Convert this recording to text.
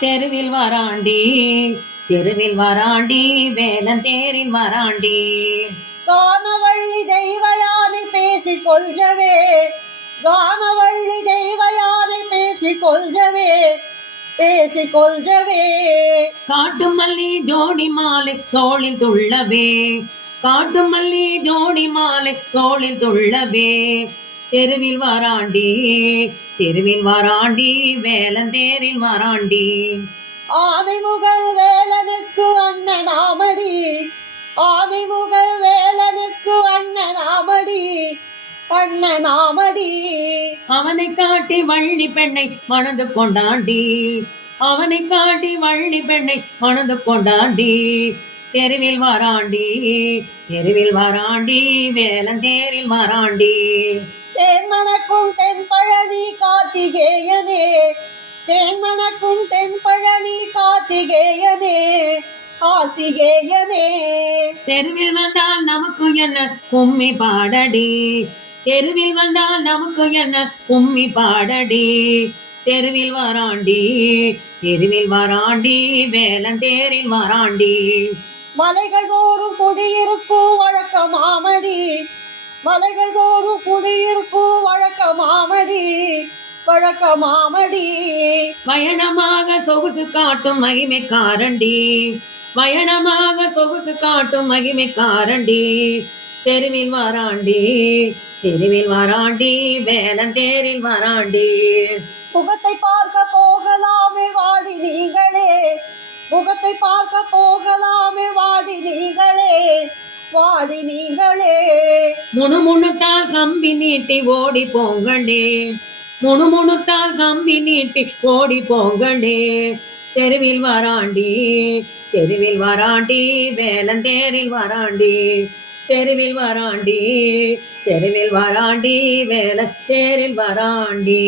தெருவில் வராண்டி தெருவில் வராண்டி வேலன் தேரில் வராண்டி. கானவள்ளி தெய்வயானை பேசி கொள்கவே கானவள்ளி தெய்வயானை பேசி கொள்கவே பேசி கொள்கவே. காட்டு மல்லி ஜோடி மாலை தோளில் துள்ளவே காட்டு மல்லி ஜோடி மாலை தோளில் துள்ளவே. தெருவில் வராண்டி தெருவில் வராண்டி வேலன் தேரில் வராண்டி. ஆனைமுகல் வேலனுக்கு அண்ணனாமடி ஆனைமுகல் வேலனுக்கு அண்ணனாமடி அண்ணனாமடி அவனை காட்டி வள்ளி பெண்ணை மணந்து கொண்டாண்டி அவனை காட்டி வள்ளி பெண்ணை மணந்து கொண்டாண்டி. தெருவில் வராண்டி தெருவில் வராண்டி வேலன் தேரில் வராண்டி. தேன்மணக்கும் தென்பழனி கார்த்திகேயனே. தேன்மணக்கும் தென்பழனி கார்த்திகேயனே. கார்த்திகேயனே. தெருவில் வந்தால் நமக்கு என்ன கும்மி பாடடி? தெருவில் வந்தால் நமக்கு என்ன கும்மி பாடடி? தெருவில் வராண்டி தெருவில் வராண்டி வேலன் தேரில் வராண்டி. மலைகள் தோறும் குடியிருக்கும் வழக்கமாமதி. மலைகள் தோறும் குடியிருக்கும். வழக்கமாமதி வழக்கமாமதி. பயணமாக சொகுசு காட்டும் மகிமை காரண்டி. பயணமாக சொகுசு காட்டும் மகிமை காரண்டி. தெருவில் வராண்டி தெருவில் வராண்டி வேலன் தேரில் வராண்டி. முகத்தை பார்க்க போகலாமே வாடி நீங்களே. முகத்தை பார்க்க போகலாமே வாடி நீங்களே. வாடி நீங்களே. முணுமுணுத்தால் கம்பி நீட்டி ஓடி போங்கண்டே முணுமுணுத்தால் கம்பி நீட்டி ஓடி போங்களே. தெருவில் வராண்டி தெருவில் வராண்டி வேலந்தேரில் வராண்டி. தெருவில் வராண்டி தெருவில் வராண்டி வேலத்தேரில் வராண்டி.